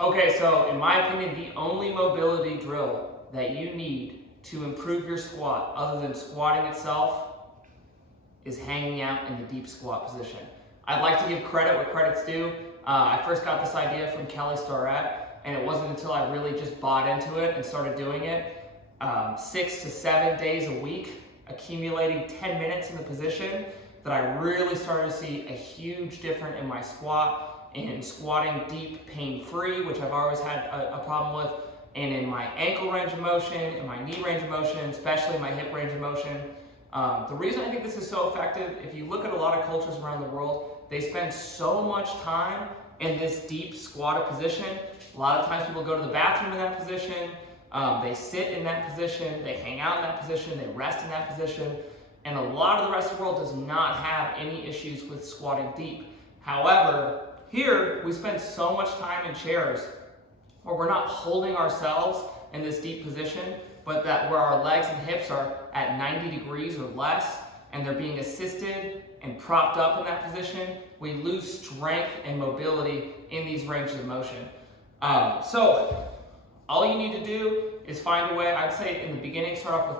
Okay, so in my opinion, the only mobility drill that you need to improve your squat, other than squatting itself, is hanging out in the deep squat position. I'd like to give credit where credit's due. I first got this idea from Kelly Starrett, and it wasn't until I really just bought into it and started doing it 6 to 7 days a week, accumulating 10 minutes in the position, that I really started to see a huge difference in my squat, in squatting deep pain-free, which I've always had a problem with, and in my ankle range of motion, in my knee range of motion, especially my hip range of motion. The reason I think this is so effective, if you look at a lot of cultures around the world, they spend so much time in this deep squatted position. A lot of times people go to the bathroom in that position, they sit in that position, they hang out in that position, they rest in that position, and a lot of the rest of the world does not have any issues with squatting deep. However, here we spend so much time in chairs where we're not holding ourselves in this deep position, but that where our legs and hips are at 90 degrees or less, and they're being assisted and propped up in that position, we lose strength and mobility in these ranges of motion. So all you need to do is find a way. I'd say in the beginning, start off with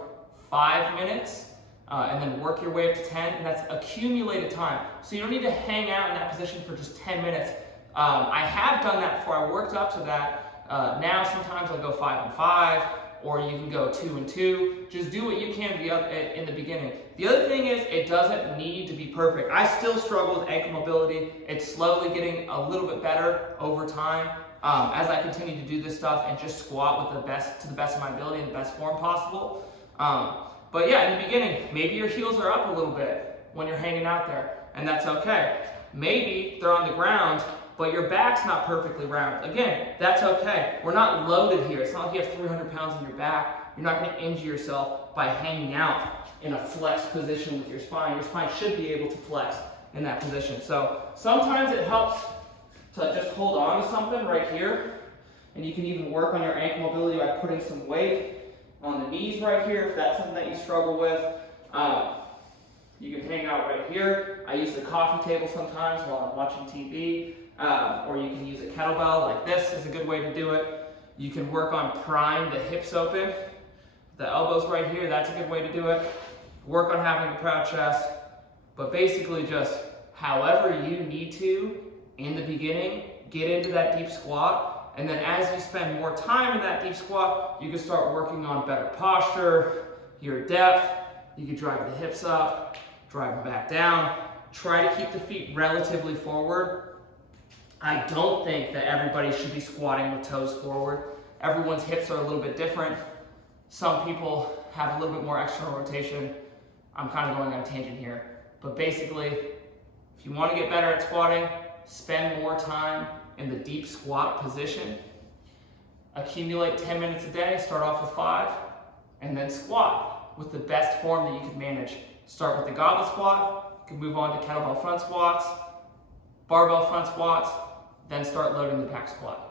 5 minutes, and then work your way up to 10, and that's accumulated time. So you don't need to hang out in that position for just 10 minutes. I have done that before. I worked up to that. Now sometimes I'll go 5 and 5, or you can go 2 and 2. Just do what you can in the beginning. The other thing is, it doesn't need to be perfect. I still struggle with ankle mobility. It's slowly getting a little bit better over time as I continue to do this stuff and just squat with to the best of my ability in the best form possible. But yeah, in the beginning, maybe your heels are up a little bit when you're hanging out there, and that's okay. Maybe they're on the ground, but your back's not perfectly round. Again, that's okay. We're not loaded here. It's not like you have 300 pounds in your back. You're not gonna injure yourself by hanging out in a flex position with your spine. Your spine should be able to flex in that position. So sometimes it helps to just hold on to something right here, and you can even work on your ankle mobility by putting some weight on the knees right here, if that's something that you struggle with. You can hang out right here. I use the coffee table sometimes while I'm watching TV, or you can use a kettlebell like this is a good way to do it. You can work on prying the hips open. The elbows right here, that's a good way to do it. Work on having a proud chest, but basically just however you need to in the beginning, get into that deep squat. And then as you spend more time in that deep squat, you can start working on better posture, your depth. You can drive the hips up, drive them back down. Try to keep the feet relatively forward. I don't think that everybody should be squatting with toes forward. Everyone's hips are a little bit different. Some people have a little bit more external rotation. I'm kind of going on a tangent here. But basically, if you want to get better at squatting, spend more time in the deep squat position. Accumulate 10 minutes a day, start off with 5, and then squat with the best form that you can manage. Start with the goblet squat, you can move on to kettlebell front squats, barbell front squats, then start loading the back squat.